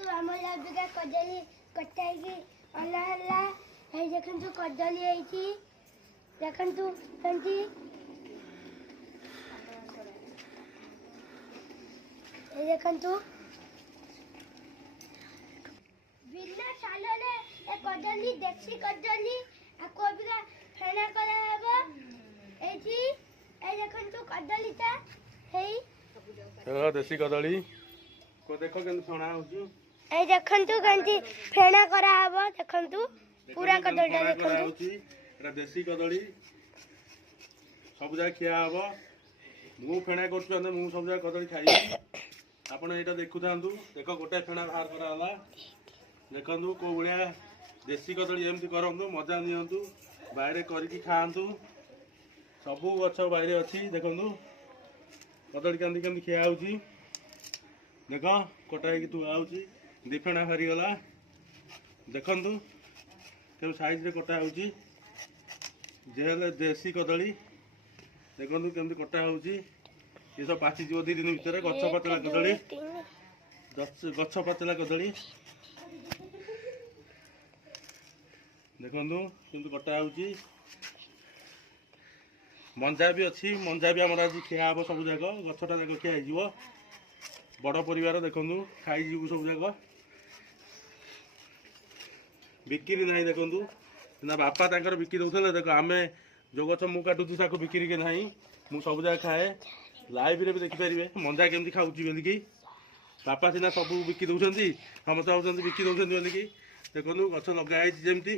ଆମର ଅବିକା କଦଳୀ କଟା ହେଇକି ଅଣା ହେଲା। ଏଇ ଦେଖନ୍ତୁ କଦଳୀ ହେଇଛି, ଦେଖନ୍ତୁ କେମିତି ଏଇ ଦେଖନ୍ତୁ ବିନା ସାରରେ ଏ କଦଳୀ ଦେଶୀ କଦଳୀ ଆକୁ ଅବିକା ଫେଣା କରାହବ। ଏଇଠି ଏଇ ଦେଖନ୍ତୁ କଦଳୀଟା ହେଇ ଦେଶୀ କଦଳୀ ଦେଖ କେମିତି ଛଣା ହଉଛି। এই দেখন্তু কেମିତି ଫେଣା କରାହବ। ଦେଖନ୍ତୁ ପୁରା କଦଳୀଟା ଦେଖନ୍ତୁ, ଏଟା ଦେଶୀ କଦଳୀ ସବୁ ଯାକ ଖିଆ ହବ। ମୁଁ ଫେଣା କରୁଛି ମାନେ ମୁଁ ସବୁ ଯାକ କଦଳୀ ଖାଇବି। ଆପଣ ଏଇଟା ଦେଖୁଥାନ୍ତୁ। ଦେଖ ଗୋଟେ ଫେଣା ବାହାର କରାଗଲା। ଦେଖନ୍ତୁ କୋଉ ଭଳିଆ ଦେଶୀ କଦଳୀ ଏମିତି କରନ୍ତୁ, ମଜା ନିଅନ୍ତୁ, ବାଇରେ କରିକି ଖାଆନ୍ତୁ। ସବୁ ଗଛ ବାଇରେ ଅଛି। ଦେଖନ୍ତୁ କଦଳୀ କେମିତି କେମିତି ଖିଆ ହଉଛି। ଦେଖ କଟା ହେଇକି ଥୁଆ ହଉଛି, ଦି ଫେଣା ବାହାରିଗଲା। ଦେଖନ୍ତୁ କେଉଁ ସାଇଜରେ କଟା ହଉଛି, ଯେହେଲେ ଦେଶୀ କଦଳୀ। ଦେଖନ୍ତୁ କେମିତି କଟା ହଉଛି। ଏ ସବୁ ପାଚିଯିବ 2 ଦିନ ଭିତରେ। ଗଛ ପାଚିଲା କଦଳୀ, ଗଛ ପାଚିଲା କଦଳୀ। ଦେଖନ୍ତୁ କେମିତି କଟା ହଉଛି। ମଞ୍ଜା ବି ଅଛି, ମଞ୍ଜା ବି ଆମର ଆଜି ଖିଆ ହବ। ସବୁ ଯାକ ଗଛଟା ଯାକ ଖିଆ ହେଇଯିବ। ବଡ଼ ପରିବାର ଦେଖନ୍ତୁ ଖାଇଯିବୁ ସବୁ ଯାକ। ବିକ୍ରି ନାହିଁ ଦେଖନ୍ତୁ ନା, ବାପା ତାଙ୍କର ବିକି ଦେଉଥିଲେ। ଦେଖ ଆମେ ଯେଉଁ ଗଛ ମୁଁ କାଟୁଛି ତାକୁ ବିକ୍ରି ନାହିଁ। ମୁଁ ସବୁ ଯାକ ଖାଏ। ଲାଇଭରେ ବି ଦେଖିପାରିବେ ମଞ୍ଜା କେମିତି ଖାଉଛି ବୋଲିକି। ବାପା ସିନା ସବୁ ବିକି ଦେଉଛନ୍ତି, ସମସ୍ତେ ଭାବୁଛନ୍ତି ବିକି ଦେଉଛନ୍ତି ବୋଲିକି। ଦେଖନ୍ତୁ ଗଛ ଲଗା ହେଇଛି ଯେମିତି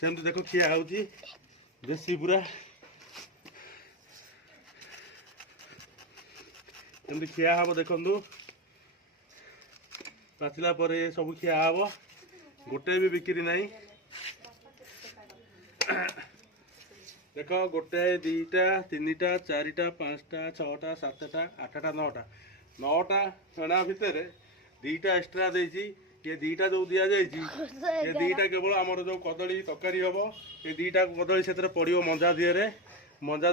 ସେମିତି ଦେଖ ଖିଆ ହେଉଛି। ଦେଶୀ ପୁରା ଏମିତି ଖିଆ ହବ। ଦେଖନ୍ତୁ ପାଚିଲା ପରେ ସବୁ ଖିଆ ହବ, ଗୋଟେ ବି ବିକ୍ରି ନାହିଁ। ଦେଖ 1 2 3 4 5 6 7 8 9ଟା ଫେଣା ଭିତରେ 2ଟା ଏକ୍ସଟ୍ରା ଦେଇଛି। ଏ 2ଟା ଯୋଉ ଦିଆଯାଇଛି, ଏ 2ଟା କେବଳ ଆମର ଯୋଉ କଦଳୀ ତରକାରୀ ହବ। ଏ 2ଟା କଦଳୀ ସେଥିରେ ପଡ଼ିବ ମଞ୍ଜା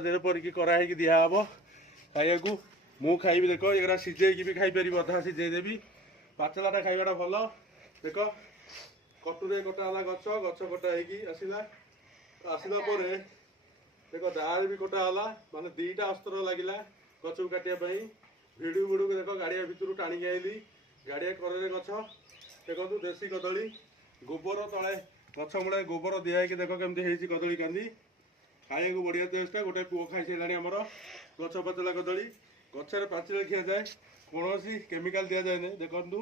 ଦେହରେ ପରିକି କରାହେଇକି ଦିଆହବ ଖାଇବାକୁ। ମୁଁ ଖାଇବି। ଦେଖ ଏଗୁଡ଼ା ସିଝେଇକି ବି ଖାଇପାରିବି, ଅଧା ସିଝେଇ ଦେବି। ପାଚିଲାଟା ଖାଇବାଟା ଭଲ। ଦେଖ କଟୁରେ କଟା ହେଲା, ଗଛ କଟା ହେଇକି ଆସିଲା ପରେ ଦେଖ ଦାଆରେ ବି କଟା ହେଲା। ମାନେ 2ଟା ଅସ୍ତ୍ର ଲାଗିଲା ଗଛକୁ କାଟିବା ପାଇଁ। ଭିଡ଼କୁ ଦେଖ ଗାଡ଼ିଆ ଭିତରୁ ଟାଣିକି ଆଇଲି। ଗାଡ଼ିଆ କରରେ ଗଛ। ଦେଖନ୍ତୁ ଦେଶୀ କଦଳୀ, ଗୋବର ତଳେ ଗଛ ମୂଳେ ଗୋବର ଦିଆ ହେଇକି ଦେଖ କେମିତି ହେଇଛି କଦଳୀ କାନ୍ଦି। ଖାଇବାକୁ ବଢ଼ିଆ ଟେଷ୍ଟ। ଗୋଟେ ପୁଅ ଖାଇସାରିଲାଣି ଆମର। ଗଛ ପାଚିଲା କଦଳୀ, ଗଛରେ ପାଚିଲେ ଖିଆଯାଏ, କୌଣସି କେମିକାଲ ଦିଆଯାଏ ନାହିଁ। ଦେଖନ୍ତୁ